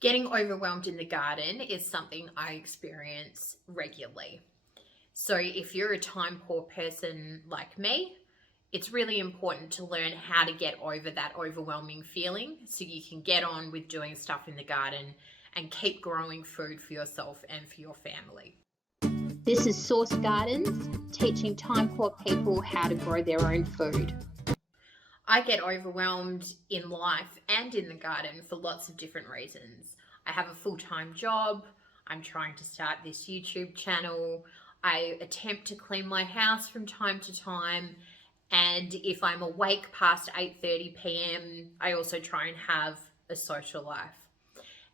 Getting overwhelmed in the garden is something I experience regularly. So, if you're a time poor person like me, it's really important to learn how to get over that overwhelming feeling so you can get on with doing stuff in the garden and keep growing food for yourself and for your family. This is Source Gardens, teaching time poor people how to grow their own food. I get overwhelmed in life and in the garden for lots of different reasons. I have a full-time job. I'm trying to start this YouTube channel. I attempt to clean my house from time to time. And if I'm awake past 8:30 p.m., I also try and have a social life.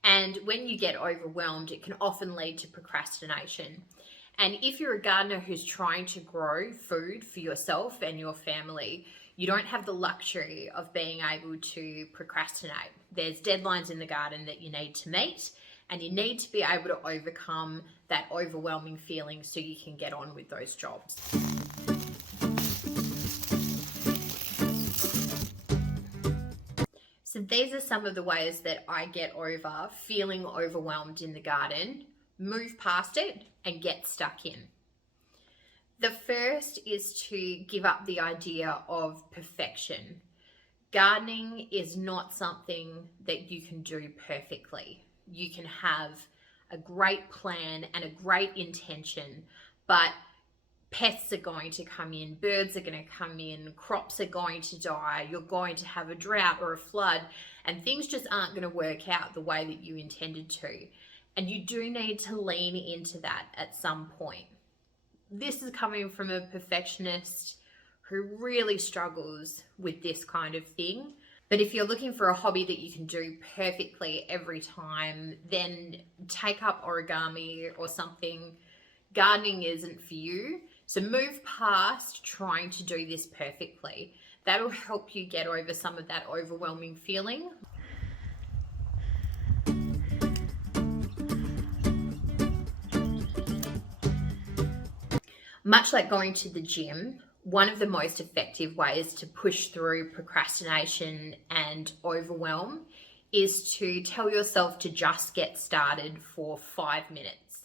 And when you get overwhelmed, it can often lead to procrastination. And if you're a gardener who's trying to grow food for yourself and your family, you don't have the luxury of being able to procrastinate. There's deadlines in the garden that you need to meet, and you need to be able to overcome that overwhelming feeling so you can get on with those jobs. So these are some of the ways that I get over feeling overwhelmed in the garden, move past it, and get stuck in. The first is to give up the idea of perfection. Gardening is not something that you can do perfectly. You can have a great plan and a great intention, but pests are going to come in, birds are going to come in, crops are going to die, you're going to have a drought or a flood, and things just aren't going to work out the way that you intended to. And you do need to lean into that at some point. This is coming from a perfectionist who really struggles with this kind of thing. But if you're looking for a hobby that you can do perfectly every time, then take up origami or something. Gardening isn't for you. So move past trying to do this perfectly. That'll help you get over some of that overwhelming feeling. Much like going to the gym, one of the most effective ways to push through procrastination and overwhelm is to tell yourself to just get started for 5 minutes.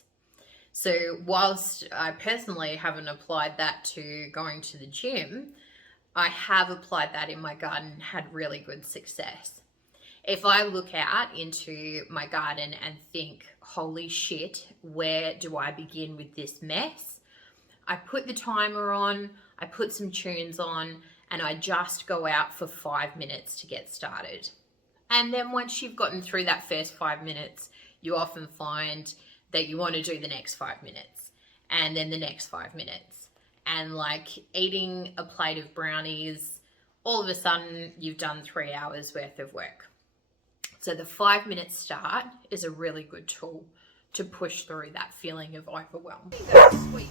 So whilst I personally haven't applied that to going to the gym, I have applied that in my garden and had really good success. If I look out into my garden and think, holy shit, where do I begin with this mess? I put the timer on, I put some tunes on, and I just go out for 5 minutes to get started. And then once you've gotten through that first 5 minutes, you often find that you want to do the next 5 minutes, and then the next 5 minutes. And like eating a plate of brownies, all of a sudden you've done 3 hours worth of work. So the 5 minute start is a really good tool to push through that feeling of overwhelm. That's sweet.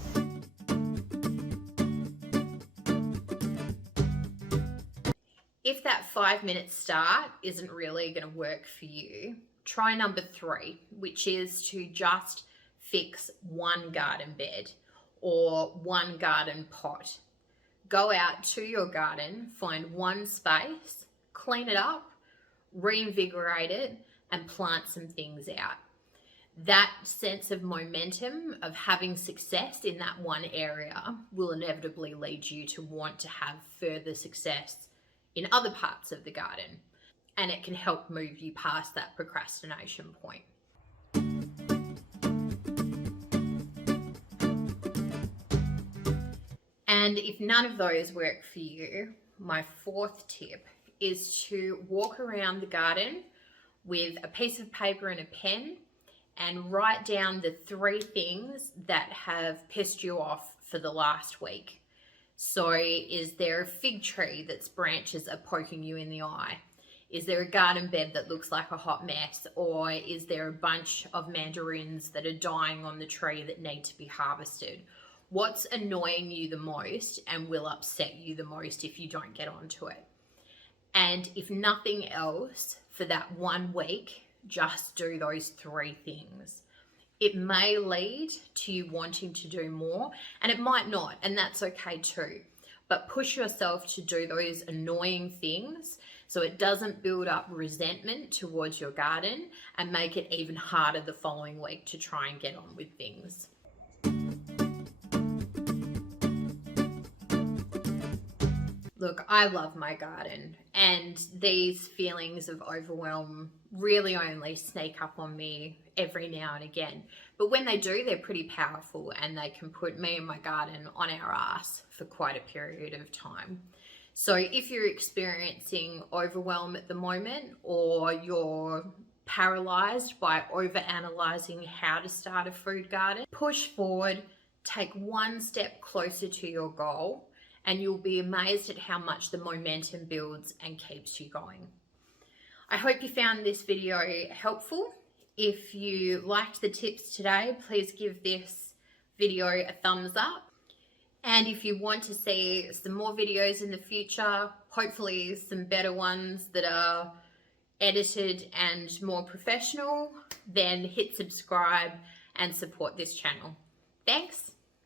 If that 5 minute start isn't really going to work for you, try number 3, which is to just fix one garden bed or one garden pot. Go out to your garden, find one space, clean it up, reinvigorate it, and plant some things out. That sense of momentum of having success in that one area will inevitably lead you to want to have further success in other parts of the garden, and it can help move you past that procrastination point. And if none of those work for you, my 4th tip is to walk around the garden with a piece of paper and a pen and write down the 3 things that have pissed you off for the last week. So is there a fig tree that's branches are poking you in the eye? Is there a garden bed that looks like a hot mess? Or is there a bunch of mandarins that are dying on the tree that need to be harvested? What's annoying you the most and will upset you the most if you don't get onto it? And if nothing else, for that 1 week, just do those 3 things. It may lead to you wanting to do more, and it might not, and that's okay too. But push yourself to do those annoying things so it doesn't build up resentment towards your garden and make it even harder the following week to try and get on with things. Look, I love my garden, and these feelings of overwhelm really only sneak up on me every now and again. But when they do, they're pretty powerful, and they can put me and my garden on our ass for quite a period of time. So if you're experiencing overwhelm at the moment, or you're paralyzed by overanalyzing how to start a food garden, push forward, take one step closer to your goal, and you'll be amazed at how much the momentum builds and keeps you going. I hope you found this video helpful. If you liked the tips today, please give this video a thumbs up. And if you want to see some more videos in the future, hopefully some better ones that are edited and more professional, then hit subscribe and support this channel. Thanks.